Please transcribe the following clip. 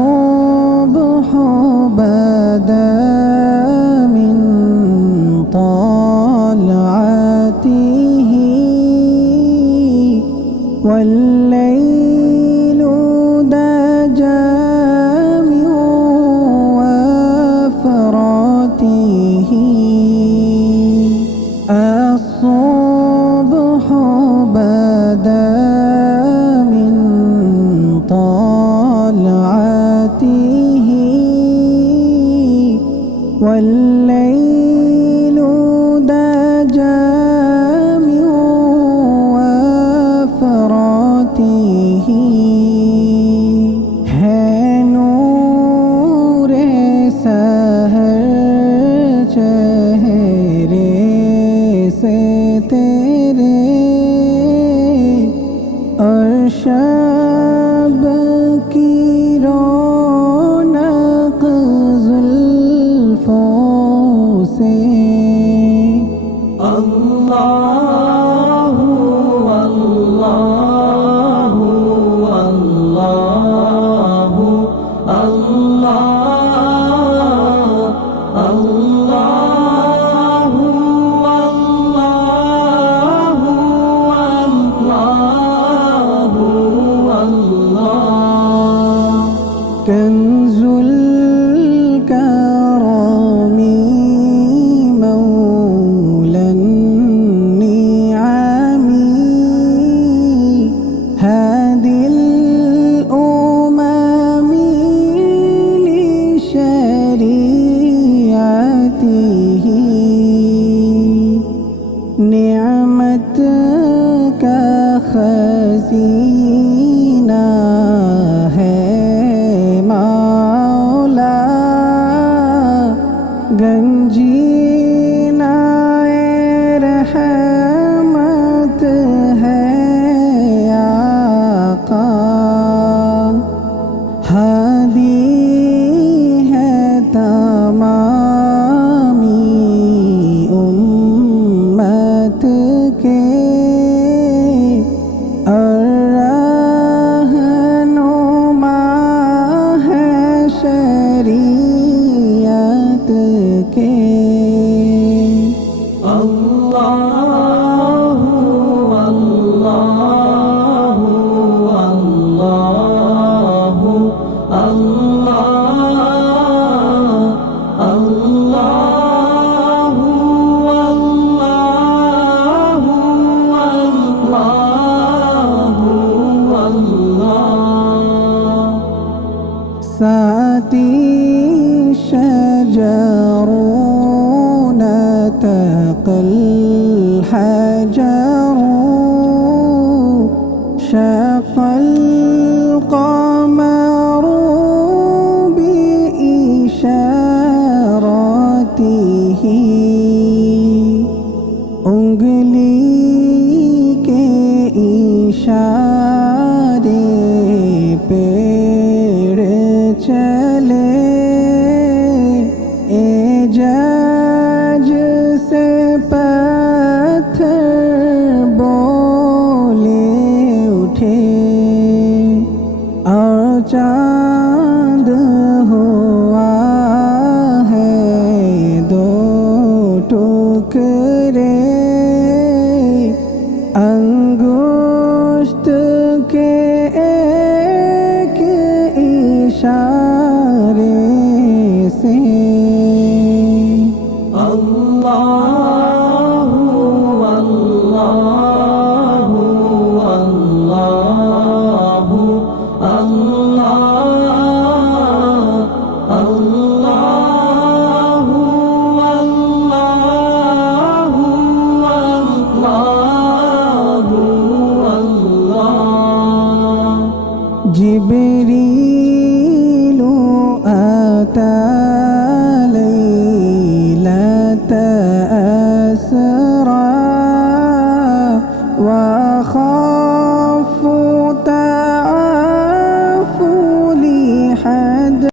الصبح بدا من طلعته والليل دجى من وفراته. الصبح بدا من طلعته والليل دجى من وفراته. ہے نور سحر چہرے سے تیرے اور شب کی رونق زلفوں سے. اللہ اللہ اللہ اللہ الله كنز الكرم مولى النعم هادي الأمم لشريعته. نعمتك خزينة है मौला गंजीना रहमत है आका हादी है तमामी उम्मत के शरीयत के. अल्लाह अल्लाह अल्लाह अल्लाह अल्लाह साती शजरून तकल हजर शक़ल क़मर बिइशारतिही. उंगली के इशारे पे चले एजाज से पत्थर बोले उठे और चांद हुआ जिब्रील आता लैलत अस्रा व खाफ़ तआफ़ुली हद